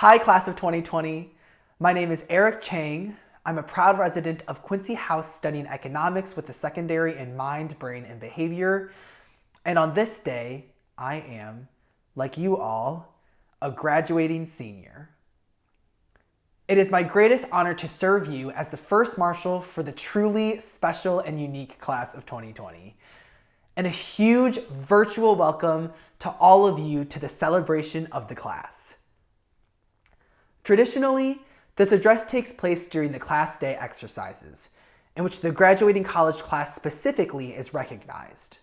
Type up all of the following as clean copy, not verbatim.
Hi, class of 2020. My name is Eric Chang. I'm a proud resident of Quincy House studying economics with a secondary in mind, brain, and behavior. And on this day, I am, like you all, a graduating senior. It is my greatest honor to serve you as the first marshal for the truly special and unique class of 2020. And a huge virtual welcome to all of you to the celebration of the class. Traditionally, this address takes place during the class day exercises, in which the graduating college class specifically is recognized.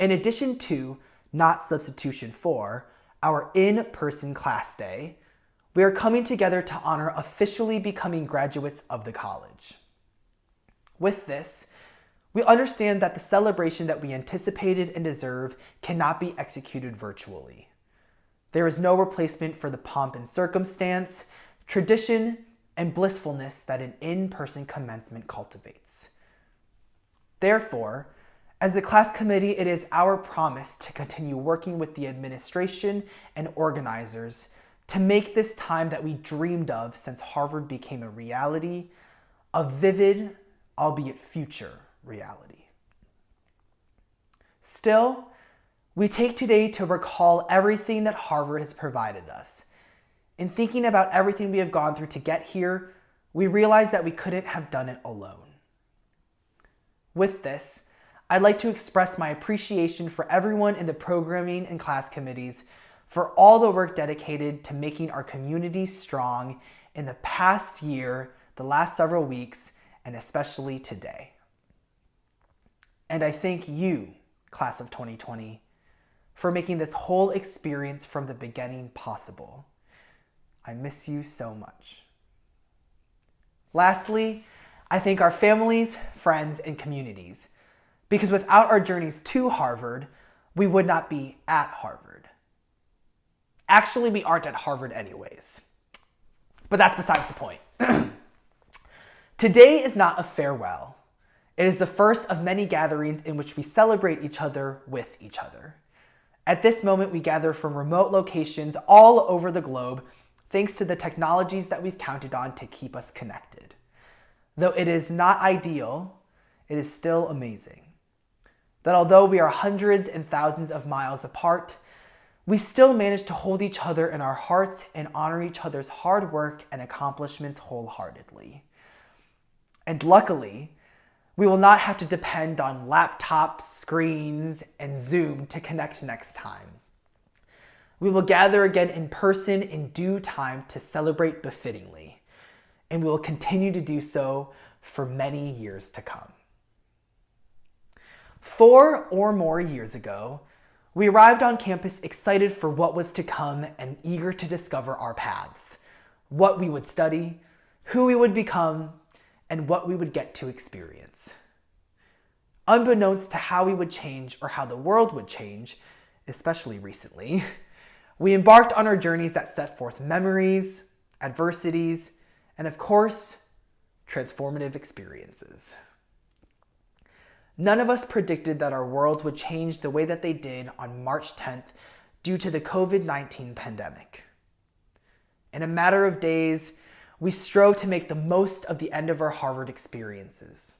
In addition to, not substitution for, our in-person class day, we are coming together to honor officially becoming graduates of the college. With this, we understand that the celebration that we anticipated and deserve cannot be executed virtually. There is no replacement for the pomp and circumstance, tradition, and blissfulness that an in-person commencement cultivates. Therefore, as the class committee, it is our promise to continue working with the administration and organizers to make this time that we dreamed of since Harvard became a reality, a vivid, albeit future, reality. Still, we take today to recall everything that Harvard has provided us. In thinking about everything we have gone through to get here, we realize that we couldn't have done it alone. With this, I'd like to express my appreciation for everyone in the programming and class committees for all the work dedicated to making our community strong in the past year, the last several weeks, and especially today. And I thank you, class of 2020, for making this whole experience from the beginning possible. I miss you so much. Lastly, I thank our families, friends, and communities, because without our journeys to Harvard, we would not be at Harvard. Actually, we aren't at Harvard anyways, but that's besides the point. Today is not a farewell. It is the first of many gatherings in which we celebrate each other with each other. At this moment, we gather from remote locations all over the globe, thanks to the technologies that we've counted on to keep us connected. Though it is not ideal, it is still amazing that although we are hundreds and thousands of miles apart, we still manage to hold each other in our hearts and honor each other's hard work and accomplishments wholeheartedly. And luckily, we will not have to depend on laptops, screens, and Zoom to connect next time. We will gather again in person in due time to celebrate befittingly, and we will continue to do so for many years to come. 4 or more years ago, we arrived on campus excited for what was to come and eager to discover our paths, what we would study, who we would become, and what we would get to experience. Unbeknownst to how we would change or how the world would change, especially recently, we embarked on our journeys that set forth memories, adversities, and of course, transformative experiences. None of us predicted that our worlds would change the way that they did on March 10th due to the COVID-19 pandemic. In a matter of days, we strove to make the most of the end of our Harvard experiences,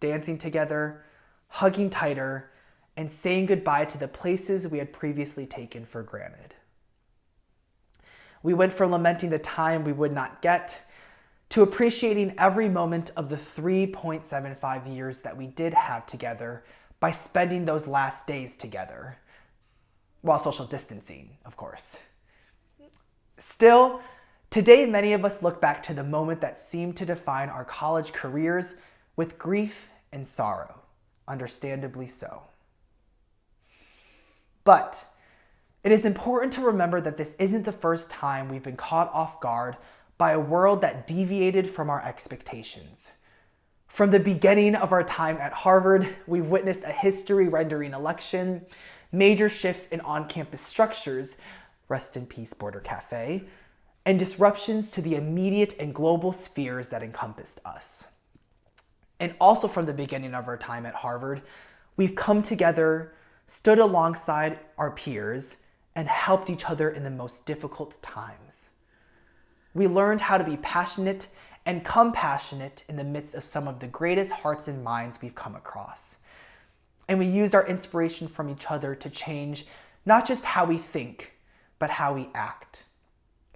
dancing together, hugging tighter, and saying goodbye to the places we had previously taken for granted. We went from lamenting the time we would not get to appreciating every moment of the 3.75 years that we did have together by spending those last days together, while social distancing, of course. Still, today many of us look back to the moment that seemed to define our college careers with grief and sorrow, understandably so. But it is important to remember that this isn't the first time we've been caught off guard by a world that deviated from our expectations. From the beginning of our time at Harvard, we've witnessed a history-rendering election, major shifts in on-campus structures, rest in peace Border Cafe, and disruptions to the immediate and global spheres that encompassed us. And also from the beginning of our time at Harvard, we've come together, stood alongside our peers, and helped each other in the most difficult times. We learned how to be passionate and compassionate in the midst of some of the greatest hearts and minds we've come across. And we used our inspiration from each other to change not just how we think, but how we act.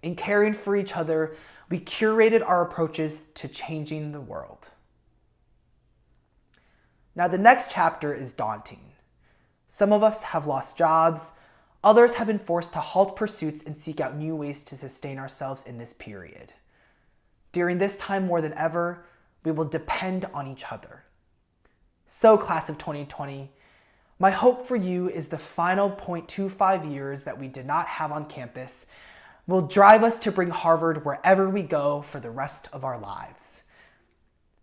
In caring for each other, we curated our approaches to changing the world. Now, the next chapter is daunting. Some of us have lost jobs, others have been forced to halt pursuits and seek out new ways to sustain ourselves in this period. During this time more than ever, we will depend on each other. So, class of 2020, my hope for you is the final 0.25 years that we did not have on campus will drive us to bring Harvard wherever we go for the rest of our lives.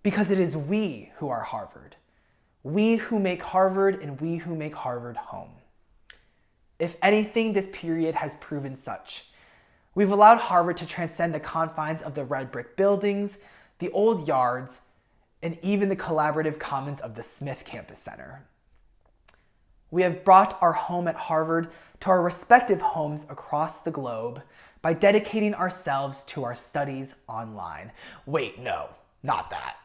Because it is we who are Harvard. We who make Harvard and we who make Harvard home. If anything, this period has proven such. We've allowed Harvard to transcend the confines of the red brick buildings, the old yards, and even the collaborative commons of the Smith Campus Center. We have brought our home at Harvard to our respective homes across the globe by dedicating ourselves to our studies online. Wait, no, not that.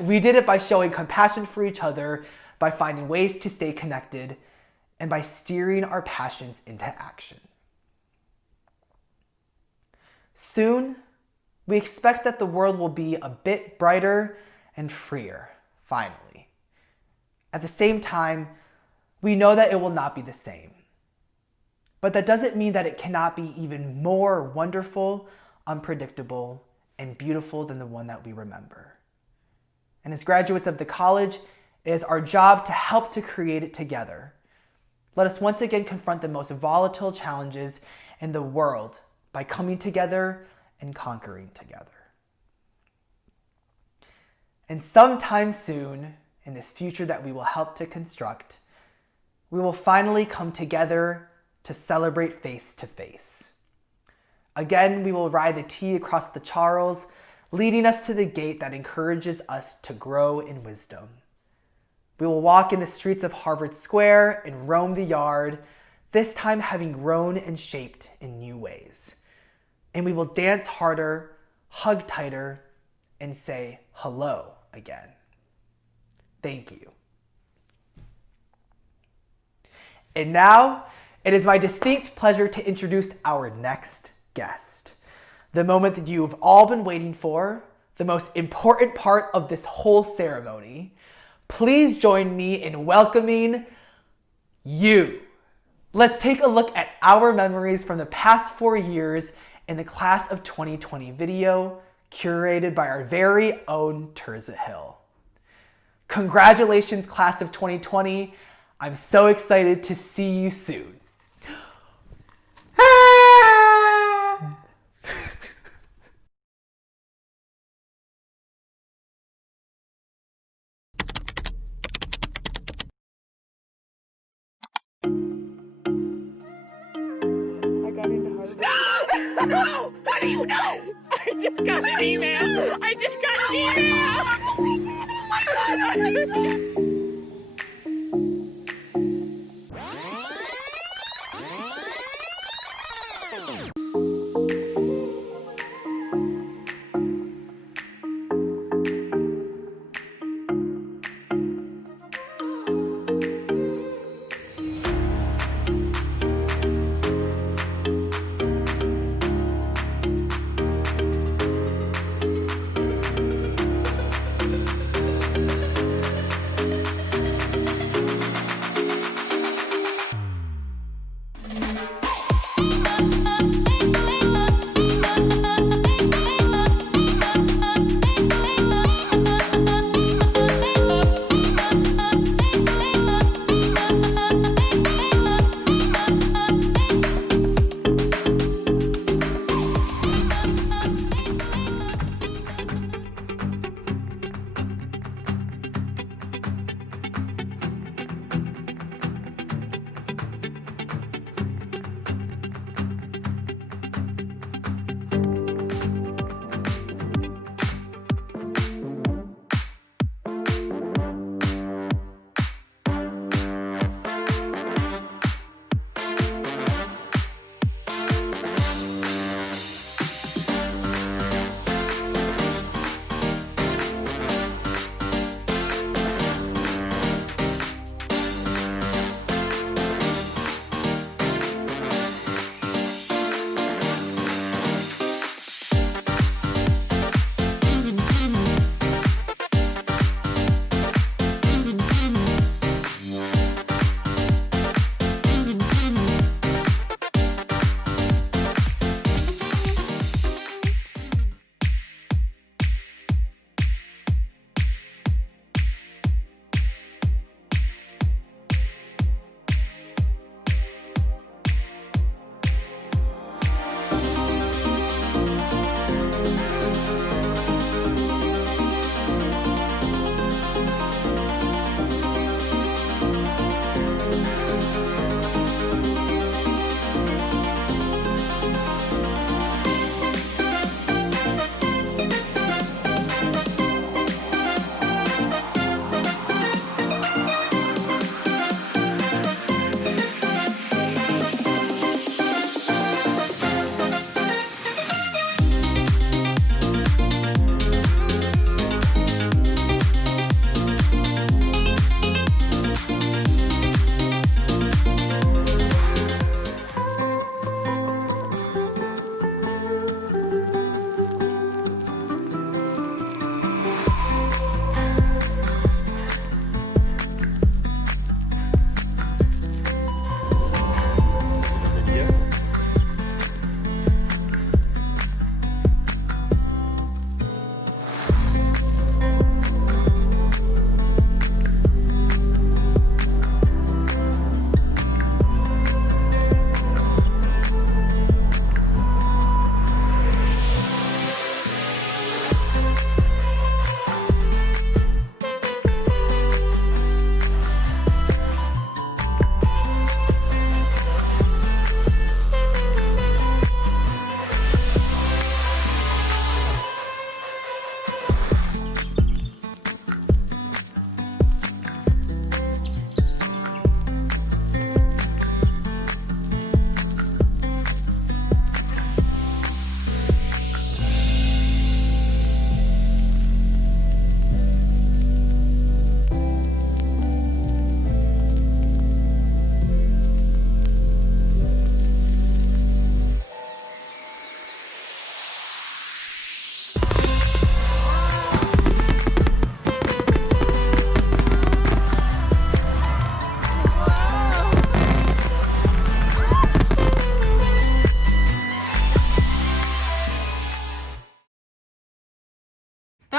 We did it by showing compassion for each other, by finding ways to stay connected, and by steering our passions into action. Soon, we expect that the world will be a bit brighter and freer, finally. At the same time, we know that it will not be the same. But that doesn't mean that it cannot be even more wonderful, unpredictable, and beautiful than the one that we remember. And as graduates of the college, it is our job to help to create it together. Let us once again confront the most volatile challenges in the world by coming together and conquering together. And sometime soon, in this future that we will help to construct, we will finally come together to celebrate face to face. Again, we will ride the T across the Charles, leading us to the gate that encourages us to grow in wisdom. We will walk in the streets of Harvard Square and roam the yard, this time having grown and shaped in new ways. And we will dance harder, hug tighter, and say hello again. Thank you. And now, it is my distinct pleasure to introduce our next guest. The moment that you've all been waiting for, the most important part of this whole ceremony. Please join me in welcoming you. Let's take a look at our memories from the past 4 years in the class of 2020 video, curated by our very own Terza Hill. Congratulations, class of 2020. I'm so excited to see you soon. No! How do you know? I just got an email. Oh my God.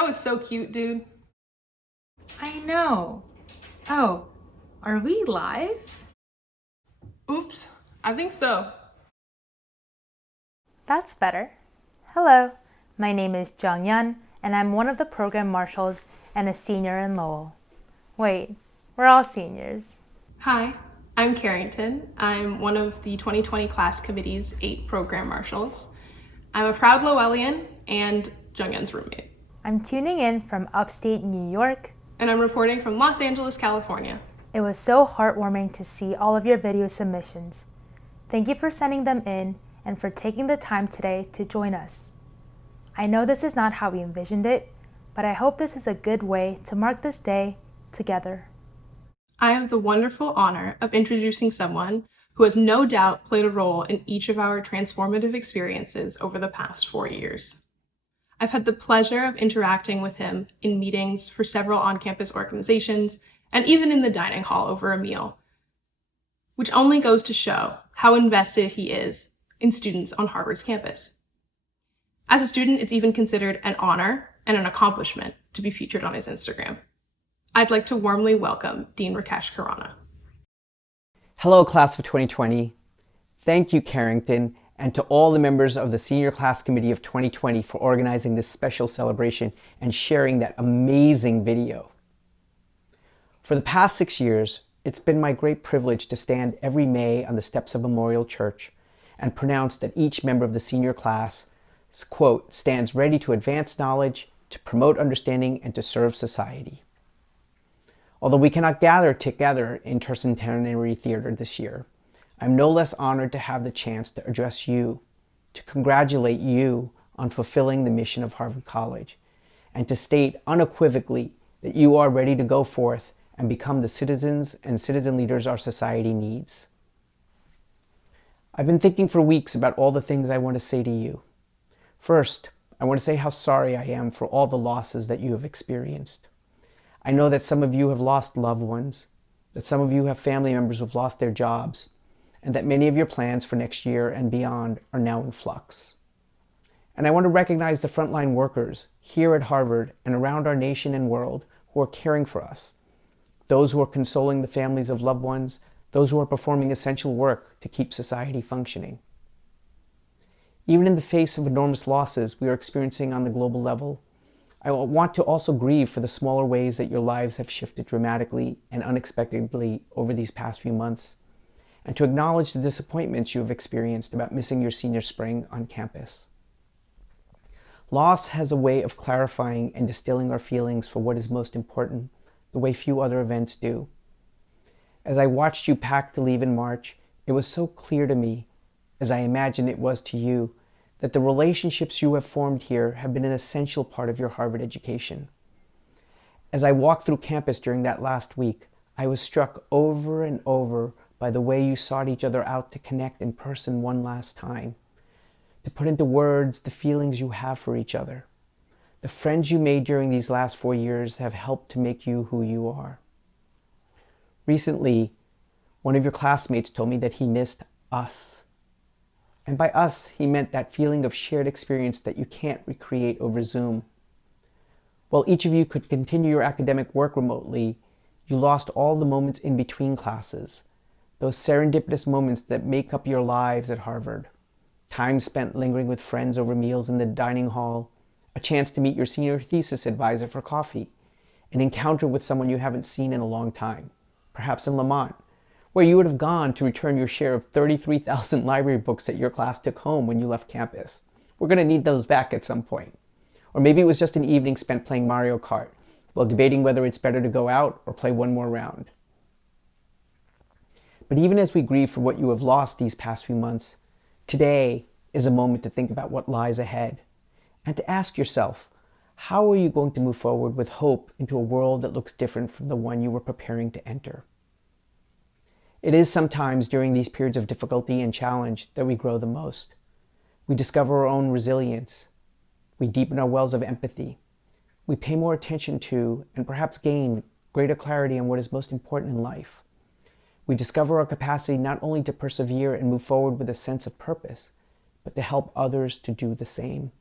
was so cute, dude. I know. Oh, are we live? Oops, I think so. That's better. Hello, my name is Jung-Yun, and I'm one of the program marshals and a senior in Lowell. Wait, we're all seniors. Hi, I'm Carrington. I'm one of the 2020 class committee's 8 program marshals. I'm a proud Lowellian and Jung-Yun's roommate. I'm tuning in from upstate New York. And I'm reporting from Los Angeles, California. It was so heartwarming to see all of your video submissions. Thank you for sending them in and for taking the time today to join us. I know this is not how we envisioned it, but I hope this is a good way to mark this day together. I have the wonderful honor of introducing someone who has no doubt played a role in each of our transformative experiences over the past 4 years. I've had the pleasure of interacting with him in meetings for several on-campus organizations and even in the dining hall over a meal, which only goes to show how invested he is in students on Harvard's campus. As a student, it's even considered an honor and an accomplishment to be featured on his Instagram. I'd like to warmly welcome Dean Rakesh Khurana. Hello, class of 2020. Thank you, Carrington, and to all the members of the Senior Class Committee of 2020 for organizing this special celebration and sharing that amazing video. For the past 6 years, it's been my great privilege to stand every May on the steps of Memorial Church and pronounce that each member of the senior class, quote, stands ready to advance knowledge, to promote understanding, and to serve society. Although we cannot gather together in Tercentenary Theater this year, I'm no less honored to have the chance to address you, to congratulate you on fulfilling the mission of Harvard College, and to state unequivocally that you are ready to go forth and become the citizens and citizen leaders our society needs. I've been thinking for weeks about all the things I want to say to you. First, I want to say how sorry I am for all the losses that you have experienced. I know that some of you have lost loved ones, that some of you have family members who have lost their jobs, and that many of your plans for next year and beyond are now in flux. And I want to recognize the frontline workers here at Harvard and around our nation and world who are caring for us, those who are consoling the families of loved ones, those who are performing essential work to keep society functioning. Even in the face of enormous losses we are experiencing on the global level, I want to also grieve for the smaller ways that your lives have shifted dramatically and unexpectedly over these past few months, and to acknowledge the disappointments you have experienced about missing your senior spring on campus. Loss has a way of clarifying and distilling our feelings for what is most important, the way few other events do. As I watched you pack to leave in March, it was so clear to me, as I imagine it was to you, that the relationships you have formed here have been an essential part of your Harvard education. As I walked through campus during that last week, I was struck over and over by the way you sought each other out to connect in person one last time, to put into words the feelings you have for each other. The friends you made during these last 4 years have helped to make you who you are. Recently, one of your classmates told me that he missed us. And by us, he meant that feeling of shared experience that you can't recreate over Zoom. While each of you could continue your academic work remotely, you lost all the moments in between classes, those serendipitous moments that make up your lives at Harvard. Time spent lingering with friends over meals in the dining hall, a chance to meet your senior thesis advisor for coffee, an encounter with someone you haven't seen in a long time, perhaps in Lamont, where you would have gone to return your share of 33,000 library books that your class took home when you left campus. We're going to need those back at some point. Or maybe it was just an evening spent playing Mario Kart, while debating whether it's better to go out or play one more round. But even as we grieve for what you have lost these past few months, today is a moment to think about what lies ahead, and to ask yourself, how are you going to move forward with hope into a world that looks different from the one you were preparing to enter? It is sometimes during these periods of difficulty and challenge that we grow the most. We discover our own resilience. We deepen our wells of empathy. We pay more attention to, and perhaps gain, greater clarity on what is most important in life. We discover our capacity not only to persevere and move forward with a sense of purpose, but to help others to do the same.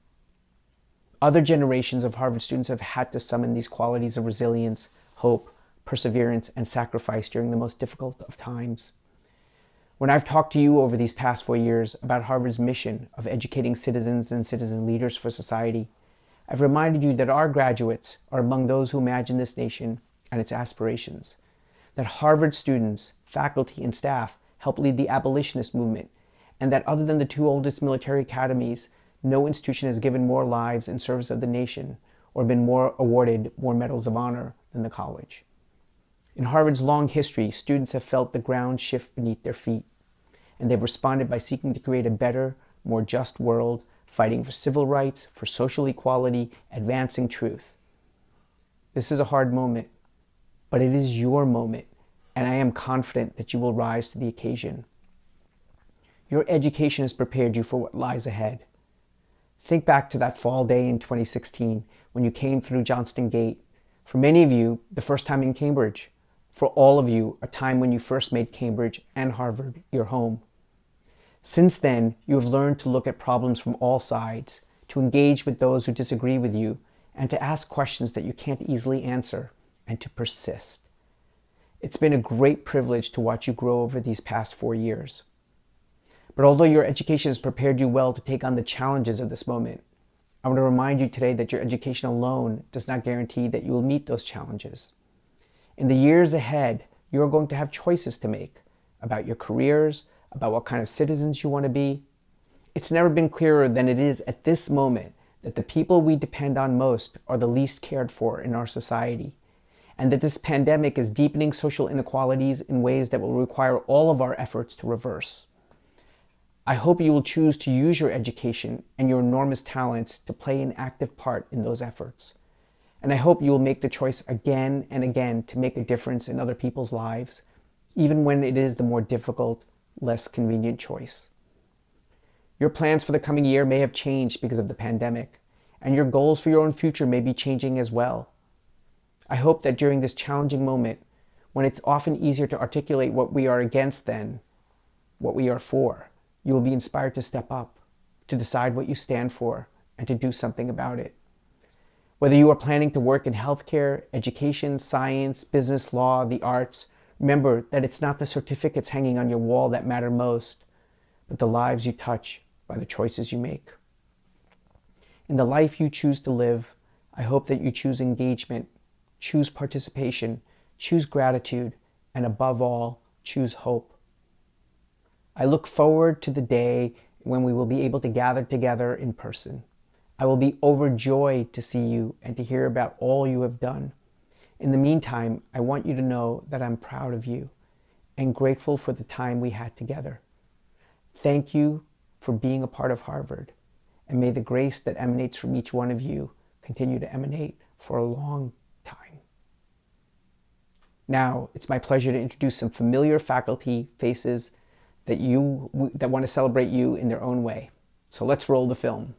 Other generations of Harvard students have had to summon these qualities of resilience, hope, perseverance, and sacrifice during the most difficult of times. When I've talked to you over these past 4 years about Harvard's mission of educating citizens and citizen leaders for society, I've reminded you that our graduates are among those who imagine this nation and its aspirations, that Harvard students, faculty, and staff helped lead the abolitionist movement, and that other than the 2 oldest military academies, no institution has given more lives in service of the nation or been awarded more medals of honor than the college. In Harvard's long history, students have felt the ground shift beneath their feet, and they've responded by seeking to create a better, more just world, fighting for civil rights, for social equality, advancing truth. This is a hard moment, but it is your moment, and I am confident that you will rise to the occasion. Your education has prepared you for what lies ahead. Think back to that fall day in 2016 when you came through Johnston Gate. For many of you, the first time in Cambridge. For all of you, a time when you first made Cambridge and Harvard your home. Since then, you have learned to look at problems from all sides, to engage with those who disagree with you, and to ask questions that you can't easily answer, and to persist. It's been a great privilege to watch you grow over these past 4 years. But although your education has prepared you well to take on the challenges of this moment, I want to remind you today that your education alone does not guarantee that you will meet those challenges. In the years ahead, you're going to have choices to make about your careers, about what kind of citizens you want to be. It's never been clearer than it is at this moment that the people we depend on most are the least cared for in our society, and that this pandemic is deepening social inequalities in ways that will require all of our efforts to reverse. I hope you will choose to use your education and your enormous talents to play an active part in those efforts. And I hope you will make the choice again and again to make a difference in other people's lives, even when it is the more difficult, less convenient choice. Your plans for the coming year may have changed because of the pandemic, and your goals for your own future may be changing as well. I hope that during this challenging moment, when it's often easier to articulate what we are against than what we are for, you will be inspired to step up, to decide what you stand for, and to do something about it. Whether you are planning to work in healthcare, education, science, business, law, the arts, remember that it's not the certificates hanging on your wall that matter most, but the lives you touch by the choices you make. In the life you choose to live, I hope that you choose engagement, choose participation, choose gratitude, and above all, choose hope. I look forward to the day when we will be able to gather together in person. I will be overjoyed to see you and to hear about all you have done. In the meantime, I want you to know that I'm proud of you and grateful for the time we had together. Thank you for being a part of Harvard, and may the grace that emanates from each one of you continue to emanate for a long time. Now, it's my pleasure to introduce some familiar faculty faces that want to celebrate you in their own way. So let's roll the film.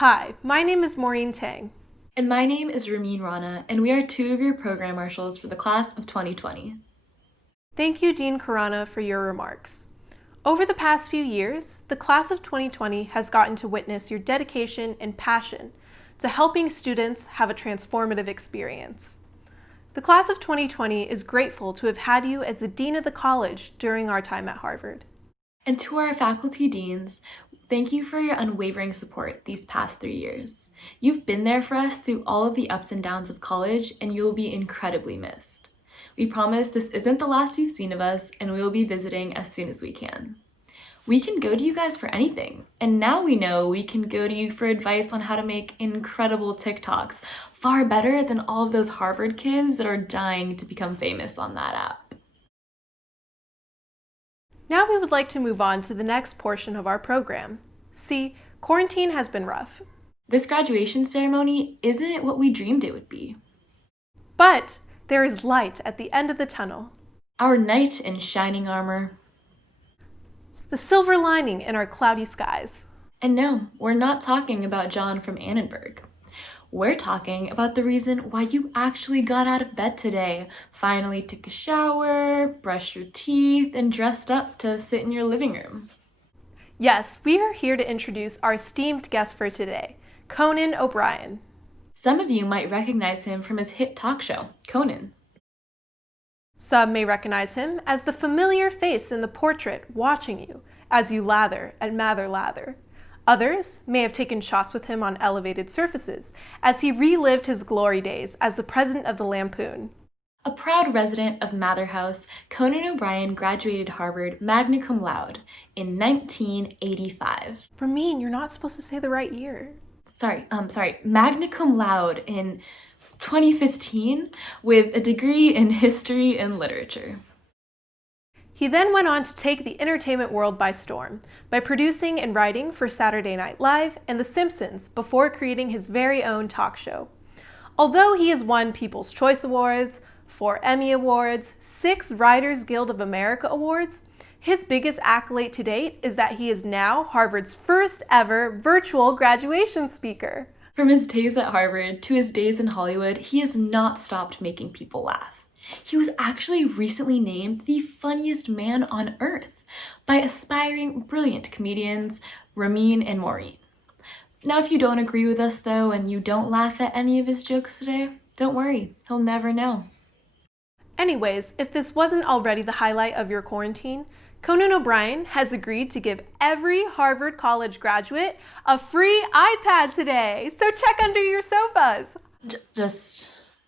Hi, my name is Maureen Tang. And my name is Ramin Rana, and we are two of your program marshals for the class of 2020. Thank you, Dean Khurana, for your remarks. Over the past few years, the class of 2020 has gotten to witness your dedication and passion to helping students have a transformative experience. The class of 2020 is grateful to have had you as the Dean of the college during our time at Harvard. And to our faculty deans, thank you for your unwavering support these past 3 years. You've been there for us through all of the ups and downs of college, and you will be incredibly missed. We promise this isn't the last you've seen of us, and we will be visiting as soon as we can. We can go to you guys for anything, and now we know we can go to you for advice on how to make incredible TikToks, far better than all of those Harvard kids that are dying to become famous on that app. Now we would like to move on to the next portion of our program. See, quarantine has been rough. This graduation ceremony isn't what we dreamed it would be. But there is light at the end of the tunnel. Our knight in shining armor. The silver lining in our cloudy skies. And no, we're not talking about John from Annenberg. We're talking about the reason why you actually got out of bed today, finally took a shower, brushed your teeth, and dressed up to sit in your living room. Yes, we are here to introduce our esteemed guest for today, Conan O'Brien. Some of you might recognize him from his hit talk show, Conan. Some may recognize him as the familiar face in the portrait watching you as you lather at Mather Lather. Others may have taken shots with him on elevated surfaces as he relived his glory days as the president of the Lampoon. A proud resident of Mather House, Conan O'Brien graduated Harvard magna cum laude in 1985. Ramin, you're not supposed to say the right year. Magna cum laude in 2015 with a degree in history and literature. He then went on to take the entertainment world by storm by producing and writing for Saturday Night Live and The Simpsons before creating his very own talk show. Although he has won People's Choice Awards, 4 Emmy Awards, 6 Writers Guild of America Awards, his biggest accolade to date is that he is now Harvard's first ever virtual graduation speaker. From his days at Harvard to his days in Hollywood, he has not stopped making people laugh. He was actually recently named the funniest man on earth by aspiring brilliant comedians Ramin and Maureen. Now, if you don't agree with us though, and you don't laugh at any of his jokes today, don't worry, he'll never know. Anyways, if this wasn't already the highlight of your quarantine, Conan O'Brien has agreed to give every Harvard College graduate a free iPad today, so check under your sofas.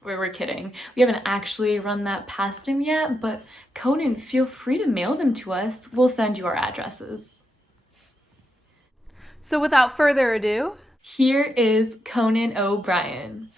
We're kidding. We haven't actually run that past him yet, but Conan, feel free to mail them to us. We'll send you our addresses. So without further ado, here is Conan O'Brien.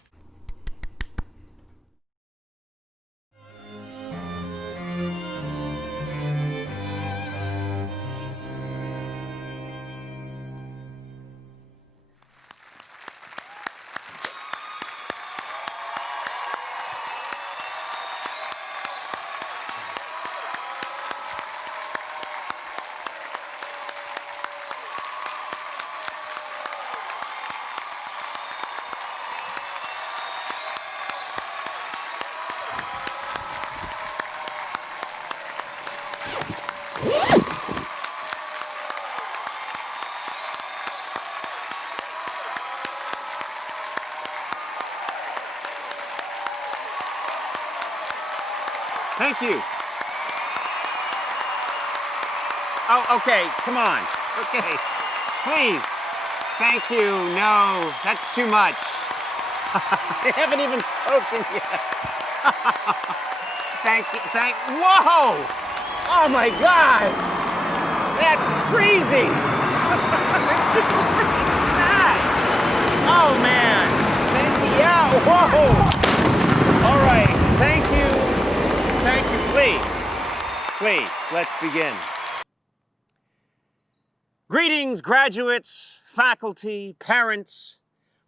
Thank you. Oh, okay, come on. Okay, please. Thank you. No, that's too much. They haven't even spoken yet. Thank you. Whoa! Oh my God! That's crazy! What's that? Oh man! Thank you. Yeah, whoa! All right, thank you. Thank you. Please, let's begin. Greetings, graduates, faculty, parents,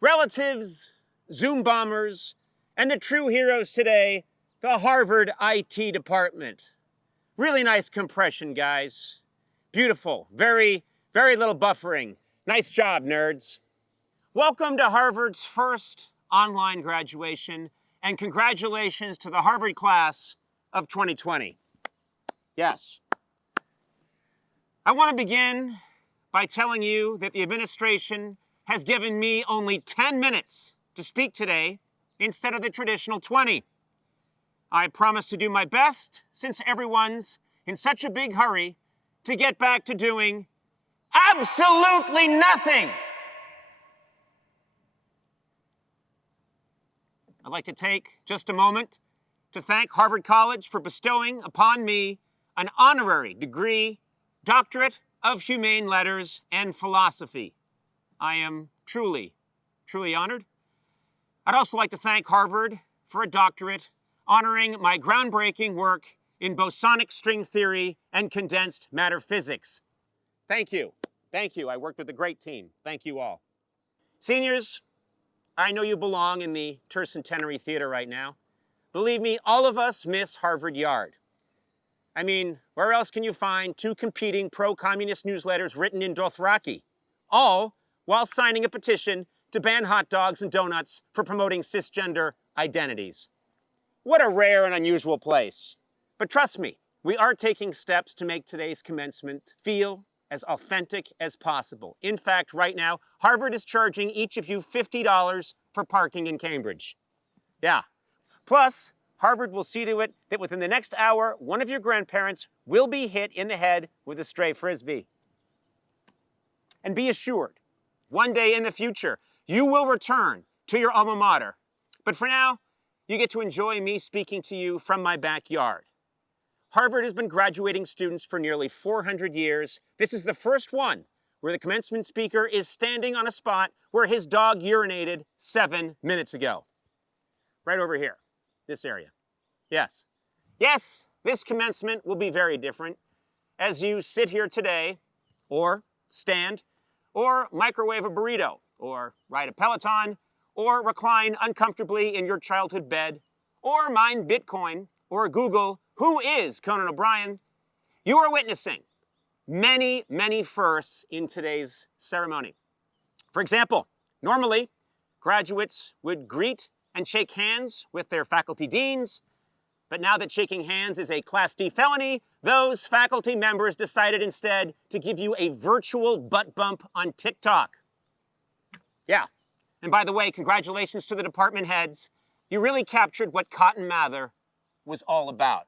relatives, Zoom bombers, and the true heroes today, the Harvard IT department. Really nice compression, guys. Beautiful. Very, very little buffering. Nice job, nerds. Welcome to Harvard's first online graduation, and congratulations to the Harvard class of 2020. Yes. I want to begin by telling you that the administration has given me only 10 minutes to speak today instead of the traditional 20. I promise to do my best, since everyone's in such a big hurry to get back to doing absolutely nothing. I'd like to take just a moment to thank Harvard College for bestowing upon me an honorary degree, Doctorate of Humane Letters and Philosophy. I am truly, truly honored. I'd also like to thank Harvard for a doctorate honoring my groundbreaking work in bosonic string theory and condensed matter physics. Thank you. Thank you. I worked with a great team. Thank you all. Seniors, I know you belong in the Tercentenary Theater right now. Believe me, all of us miss Harvard Yard. I mean, where else can you find two competing pro-communist newsletters written in Dothraki, all while signing a petition to ban hot dogs and donuts for promoting cisgender identities? What a rare and unusual place. But trust me, we are taking steps to make today's commencement feel as authentic as possible. In fact, right now, Harvard is charging each of you $50 for parking in Cambridge. Yeah. Plus, Harvard will see to it that within the next hour, one of your grandparents will be hit in the head with a stray Frisbee. And be assured, one day in the future, you will return to your alma mater. But for now, you get to enjoy me speaking to you from my backyard. Harvard has been graduating students for nearly 400 years. This is the first one where the commencement speaker is standing on a spot where his dog urinated 7 minutes ago. Right over here, this area. Yes. Yes, this commencement will be very different as you sit here today, or stand, or microwave a burrito, or ride a Peloton, or recline uncomfortably in your childhood bed, or mine Bitcoin, or Google who is Conan O'Brien. You are witnessing many, many firsts in today's ceremony. For example, normally, graduates would greet and shake hands with their faculty deans, but now that shaking hands is a Class D felony, those faculty members decided instead to give you a virtual butt bump on TikTok. Yeah, and by the way, congratulations to the department heads. You really captured what Cotton Mather was all about.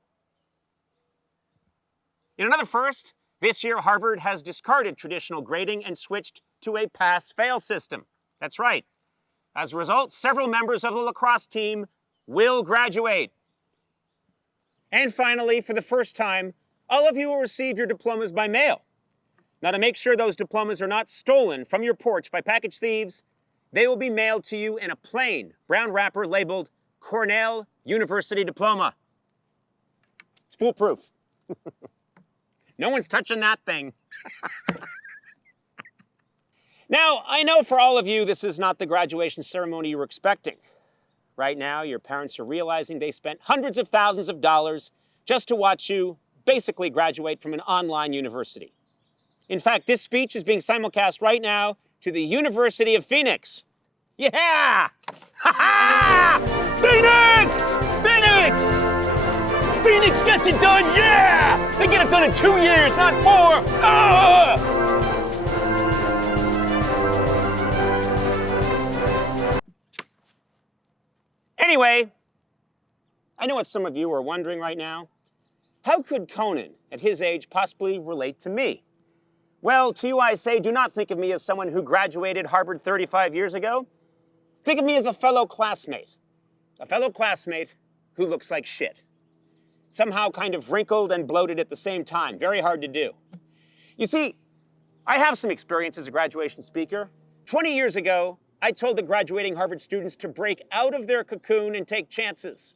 In another first, this year Harvard has discarded traditional grading and switched to a pass-fail system. That's right. As a result, several members of the lacrosse team will graduate. And finally, for the first time, all of you will receive your diplomas by mail. Now, to make sure those diplomas are not stolen from your porch by package thieves, they will be mailed to you in a plain brown wrapper labeled Cornell University Diploma. It's foolproof. No one's touching that thing. Now, I know for all of you, this is not the graduation ceremony you were expecting. Right now, your parents are realizing they spent hundreds of thousands of dollars just to watch you basically graduate from an online university. In fact, this speech is being simulcast right now to the University of Phoenix. Yeah! Ha-ha! Phoenix! Phoenix! Phoenix gets it done, yeah! They get it done in 2 years, not 4! Ah! Anyway, I know what some of you are wondering right now. How could Conan, at his age, possibly relate to me? Well, to you I say, do not think of me as someone who graduated Harvard 35 years ago. Think of me as a fellow classmate who looks like shit. Somehow kind of wrinkled and bloated at the same time. Very hard to do. You see, I have some experience as a graduation speaker. 20 years ago, I told the graduating Harvard students to break out of their cocoon and take chances.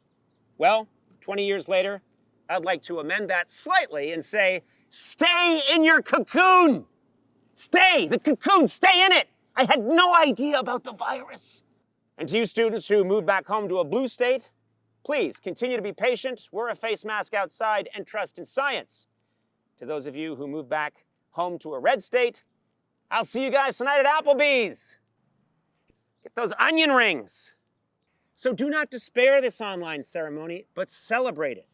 Well, 20 years later, I'd like to amend that slightly and say, stay in your cocoon! Stay, the cocoon, stay in it! I had no idea about the virus. And to you students who move back home to a blue state, please continue to be patient, wear a face mask outside, and trust in science. To those of you who move back home to a red state, I'll see you guys tonight at Applebee's. those onion rings. So do not despair this online ceremony, but celebrate it.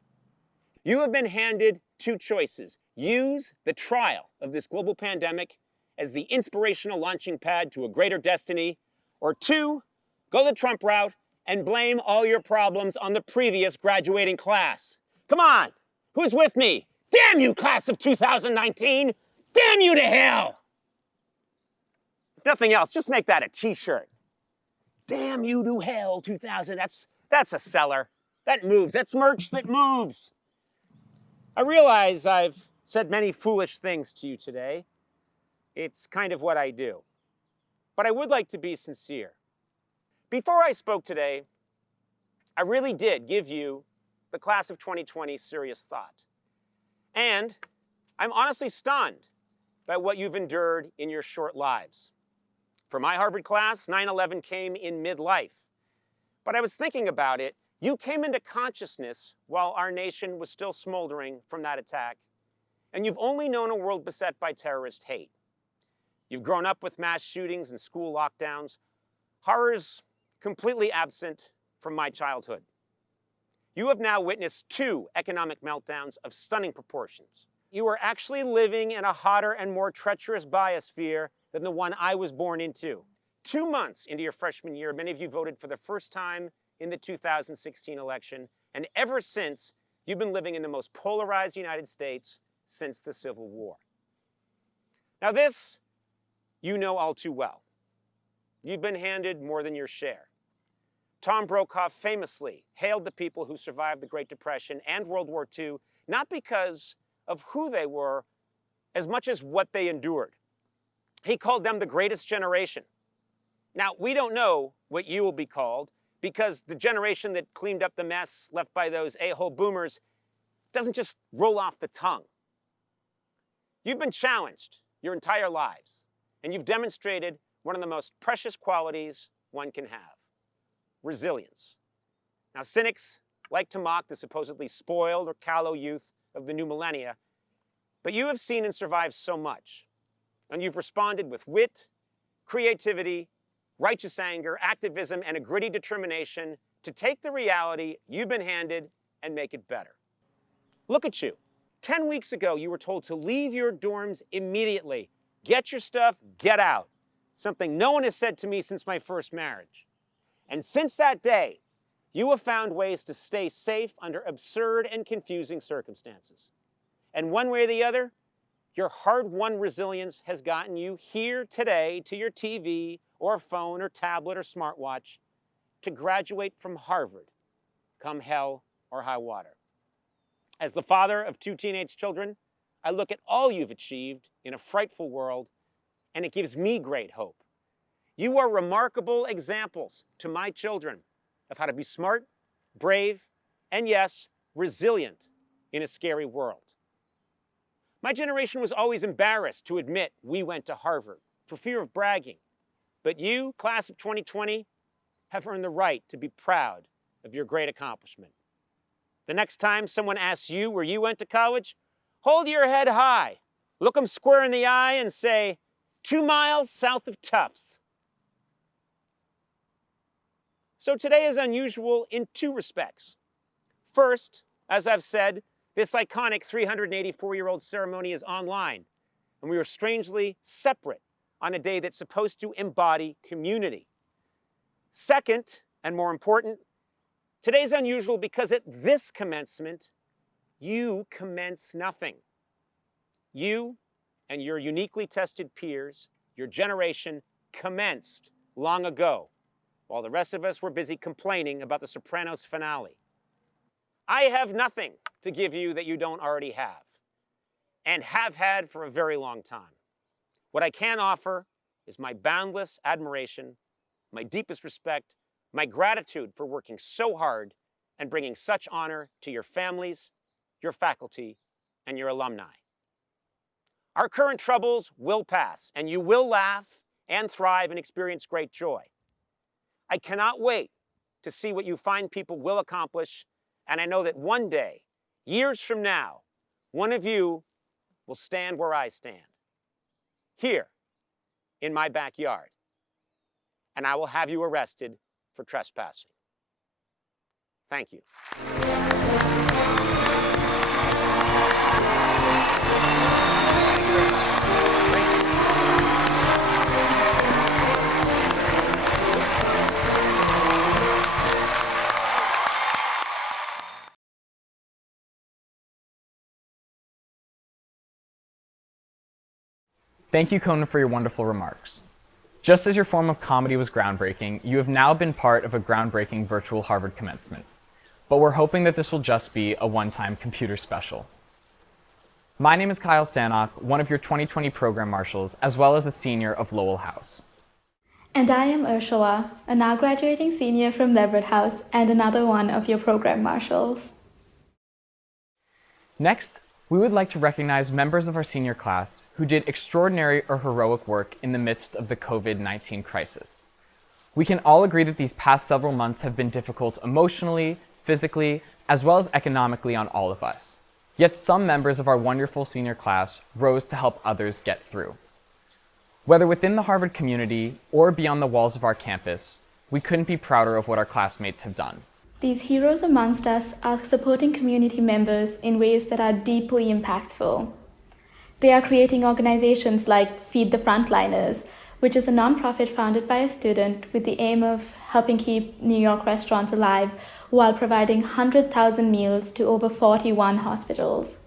You have been handed two choices. Use the trial of this global pandemic as the inspirational launching pad to a greater destiny, or two, go the Trump route and blame all your problems on the previous graduating class. Come on, who's with me? Damn you, class of 2019! Damn you to hell! If nothing else, just make that a t-shirt. Damn you to hell, 2000. That's a seller. That moves. That's merch that moves. I realize I've said many foolish things to you today. It's kind of what I do. But I would like to be sincere. Before I spoke today, I really did give you, the class of 2020, serious thought. And I'm honestly stunned by what you've endured in your short lives. For my Harvard class, 9/11 came in midlife. But I was thinking about it. You came into consciousness while our nation was still smoldering from that attack. And you've only known a world beset by terrorist hate. You've grown up with mass shootings and school lockdowns, horrors completely absent from my childhood. You have now witnessed two economic meltdowns of stunning proportions. You are actually living in a hotter and more treacherous biosphere than the one I was born into. 2 months into your freshman year, many of you voted for the first time in the 2016 election, and ever since, you've been living in the most polarized United States since the Civil War. Now this, you know all too well. You've been handed more than your share. Tom Brokaw famously hailed the people who survived the Great Depression and World War II, not because of who they were, as much as what they endured. He called them the greatest generation. Now, we don't know what you will be called, because the generation that cleaned up the mess left by those a-hole boomers doesn't just roll off the tongue. You've been challenged your entire lives, and you've demonstrated one of the most precious qualities one can have: resilience. Now, cynics like to mock the supposedly spoiled or callow youth of the new millennia, but you have seen and survived so much, and you've responded with wit, creativity, righteous anger, activism, and a gritty determination to take the reality you've been handed and make it better. Look at you. 10 weeks ago, you were told to leave your dorms immediately. Get your stuff, get out. Something no one has said to me since my first marriage. And since that day, you have found ways to stay safe under absurd and confusing circumstances. And one way or the other, your hard-won resilience has gotten you here today to your TV or phone or tablet or smartwatch to graduate from Harvard, come hell or high water. As the father of 2 teenage children, I look at all you've achieved in a frightful world, and it gives me great hope. You are remarkable examples to my children of how to be smart, brave, and yes, resilient in a scary world. My generation was always embarrassed to admit we went to Harvard for fear of bragging. But you, class of 2020, have earned the right to be proud of your great accomplishment. The next time someone asks you where you went to college, hold your head high, look them square in the eye and say, 2 miles south of Tufts. So today is unusual in 2 respects. First, as I've said, this iconic 384-year-old ceremony is online, and we are strangely separate on a day that's supposed to embody community. Second, and more important, today's unusual because at this commencement, you commence nothing. You and your uniquely tested peers, your generation, commenced long ago, while the rest of us were busy complaining about the Sopranos finale. I have nothing to give you that you don't already have, and have had for a very long time. What I can offer is my boundless admiration, my deepest respect, my gratitude for working so hard and bringing such honor to your families, your faculty, and your alumni. Our current troubles will pass, and you will laugh and thrive and experience great joy. I cannot wait to see what you fine people will accomplish, and I know that one day, years from now, one of you will stand where I stand, here in my backyard. and I will have you arrested for trespassing. Thank you. Thank you, Conan, for your wonderful remarks. Just as your form of comedy was groundbreaking, you have now been part of a groundbreaking virtual Harvard commencement. But we're hoping that this will just be a one-time computer special. My name is Kyle Sanok, one of your 2020 program marshals, as well as a senior of Lowell House. And I am Ursula, a now graduating senior from Leverett House and another one of your program marshals. Next, we would like to recognize members of our senior class who did extraordinary or heroic work in the midst of the COVID-19 crisis. We can all agree that these past several months have been difficult emotionally, physically, as well as economically on all of us. Yet some members of our wonderful senior class rose to help others get through. Whether within the Harvard community or beyond the walls of our campus, we couldn't be prouder of what our classmates have done. These heroes amongst us are supporting community members in ways that are deeply impactful. They are creating organizations like Feed the Frontliners, which is a nonprofit founded by a student with the aim of helping keep New York restaurants alive while providing 100,000 meals to over 41 hospitals.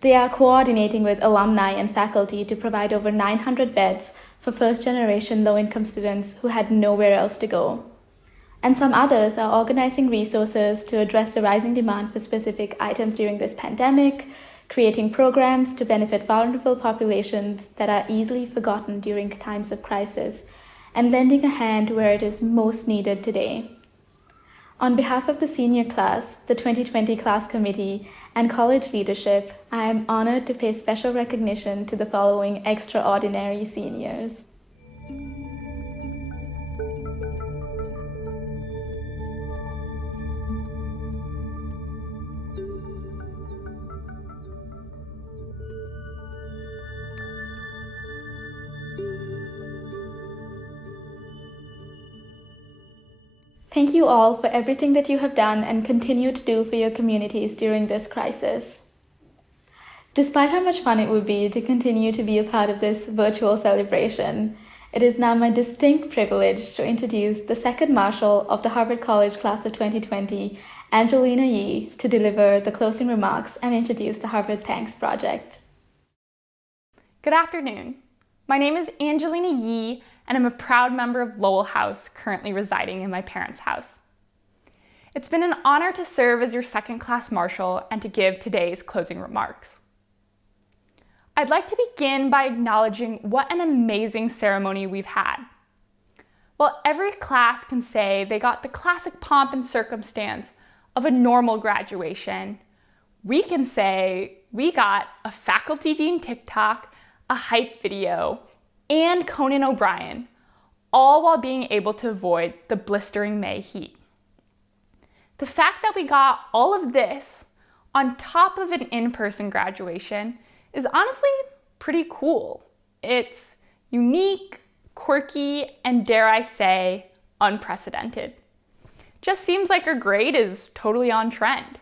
They are coordinating with alumni and faculty to provide over 900 beds for first-generation low-income students who had nowhere else to go. And some others are organizing resources to address the rising demand for specific items during this pandemic, creating programs to benefit vulnerable populations that are easily forgotten during times of crisis, and lending a hand where it is most needed today. On behalf of the senior class, the 2020 class committee, and college leadership, I am honored to pay special recognition to the following extraordinary seniors. Thank you all for everything that you have done and continue to do for your communities during this crisis. Despite how much fun it would be to continue to be a part of this virtual celebration, it is now my distinct privilege to introduce the second marshal of the Harvard College class of 2020, Angelina Yee, to deliver the closing remarks and introduce the Harvard Thanks Project. Good afternoon. My name is Angelina Yee, and I'm a proud member of Lowell House, currently residing in my parents' house. It's been an honor to serve as your second class marshal and to give today's closing remarks. I'd like to begin by acknowledging what an amazing ceremony we've had. While every class can say they got the classic pomp and circumstance of a normal graduation, we can say we got a faculty dean TikTok, a hype video, and Conan O'Brien, all while being able to avoid the blistering May heat. The fact that we got all of this on top of an in-person graduation is honestly pretty cool. It's unique, quirky, and dare I say, unprecedented. Just seems like our grade is totally on trend.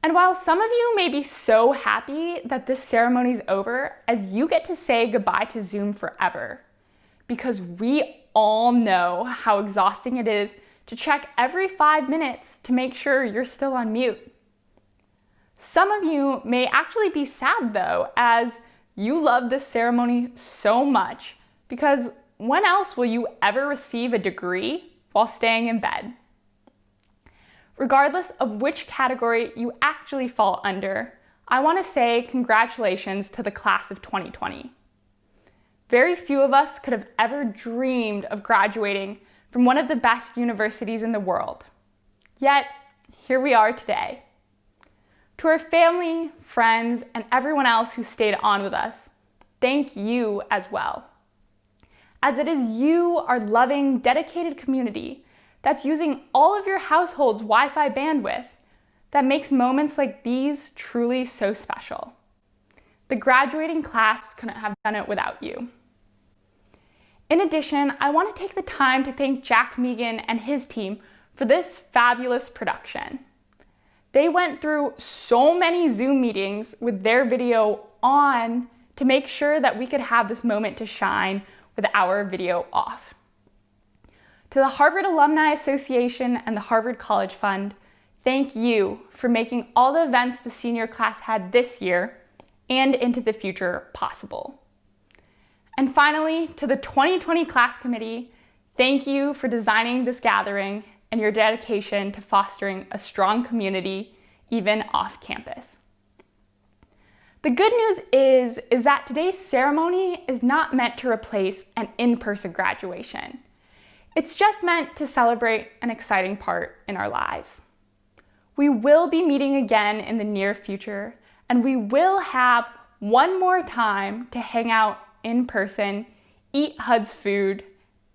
And while some of you may be so happy that this ceremony's over, as you get to say goodbye to Zoom forever, because we all know how exhausting it is to check every 5 minutes to make sure you're still on mute. Some of you may actually be sad though, as you love this ceremony so much, because when else will you ever receive a degree while staying in bed? Regardless of which category you actually fall under, I want to say congratulations to the class of 2020. Very few of us could have ever dreamed of graduating from one of the best universities in the world. Yet, here we are today. To our family, friends, and everyone else who stayed on with us, thank you as well. As it is you, our loving, dedicated community, that's using all of your household's Wi-Fi bandwidth that makes moments like these truly so special. The graduating class couldn't have done it without you. In addition, I want to take the time to thank Jack Megan and his team for this fabulous production. They went through so many Zoom meetings with their video on to make sure that we could have this moment to shine with our video off. To the Harvard Alumni Association and the Harvard College Fund, thank you for making all the events the senior class had this year and into the future possible. And finally, to the 2020 class committee, thank you for designing this gathering and your dedication to fostering a strong community, even off campus. The good news is that today's ceremony is not meant to replace an in-person graduation. It's just meant to celebrate an exciting part in our lives. We will be meeting again in the near future, and we will have one more time to hang out in person, eat HUD's food,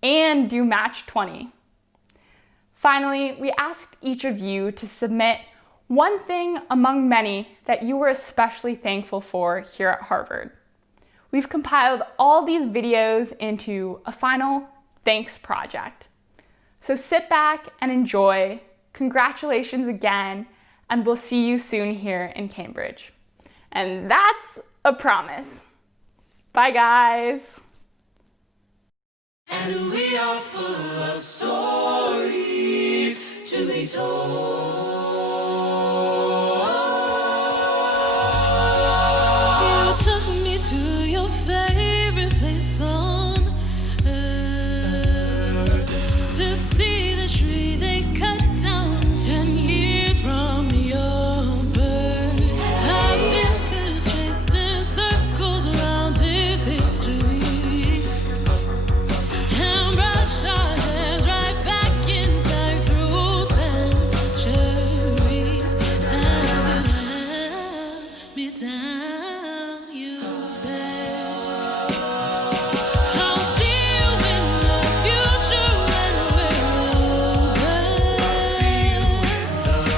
and do Match 20. Finally, we asked each of you to submit one thing among many that you were especially thankful for here at Harvard. We've compiled all these videos into a final thanks project. So sit back and enjoy. Congratulations again, and we'll see you soon here in Cambridge. And that's a promise. Bye, guys. And we are full of stories to be told. You took me to your favorite place on earth to see the tree they cut down 10 years from your birth. Our fingers traced in circles around its history and brush our hands right back in time through centuries. As you held me down, you said, I'll see you in the future when we're older.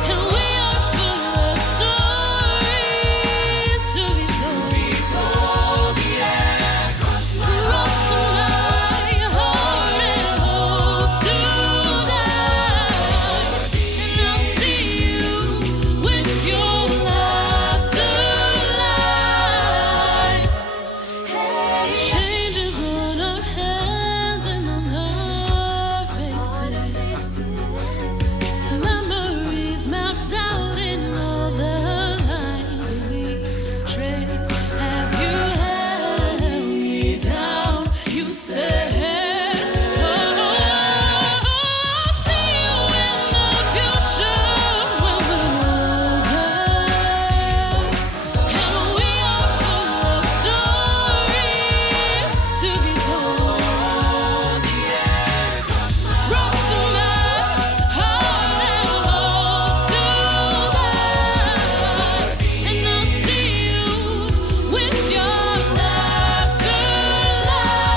And we are full of stories to be told. Cross my heart and hold tonight. And I'll see you with your laughter light. Changes on our hands and on our faces. Memories mapped out in all the lines we traced. As you held me down, you said, I'll see you in the future when we're older. And we are full of stories to be told. Cross my heart and hold tonight. And I'll see you with your laughter light.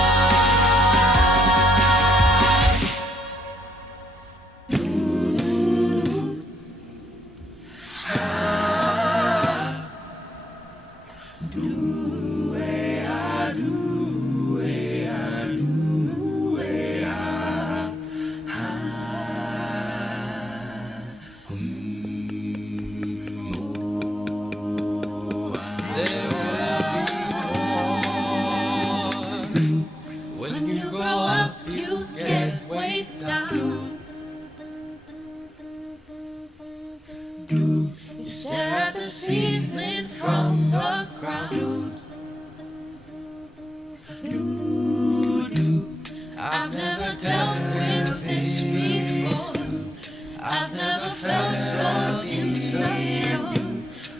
When you grow up, you get weighed down. You stare at the ceiling from the ground. I've never dealt with this before. I've never felt so insecure.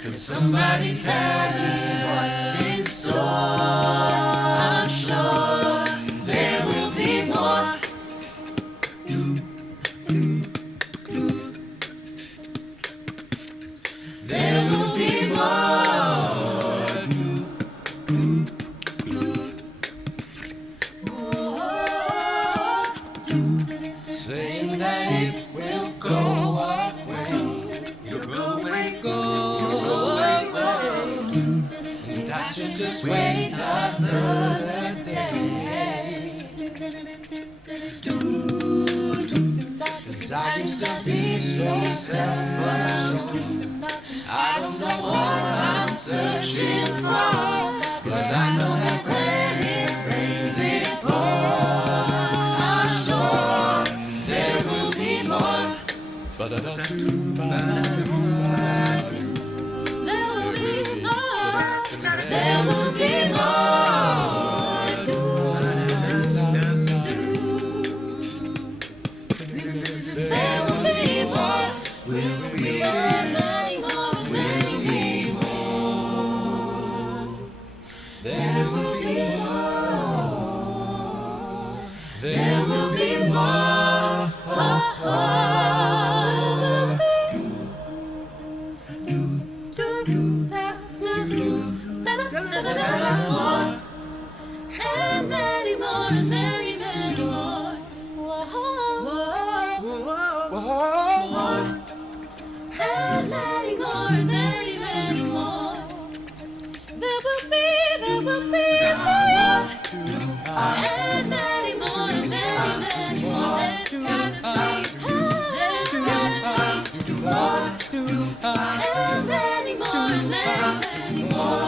Could somebody tell me what's in store? I'm sure there will be more. There will be more. Saying that it will go away. You'll go away, go away. And I should just wait another day. used to be so self-assured. I don't know what I'm searching for, 'cause I know that when it rains it pours. I'm sure there will be more. There will be more. There will be more. There will be more. Many more, many more. There will be more. There will be more. And many more, and many, many more. And many more, and many, many more. There will be more. And many more, and many, many more. There's gotta be more. And many more, and many, many more.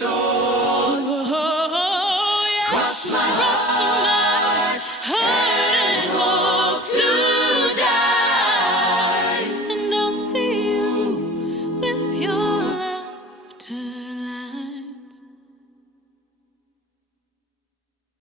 So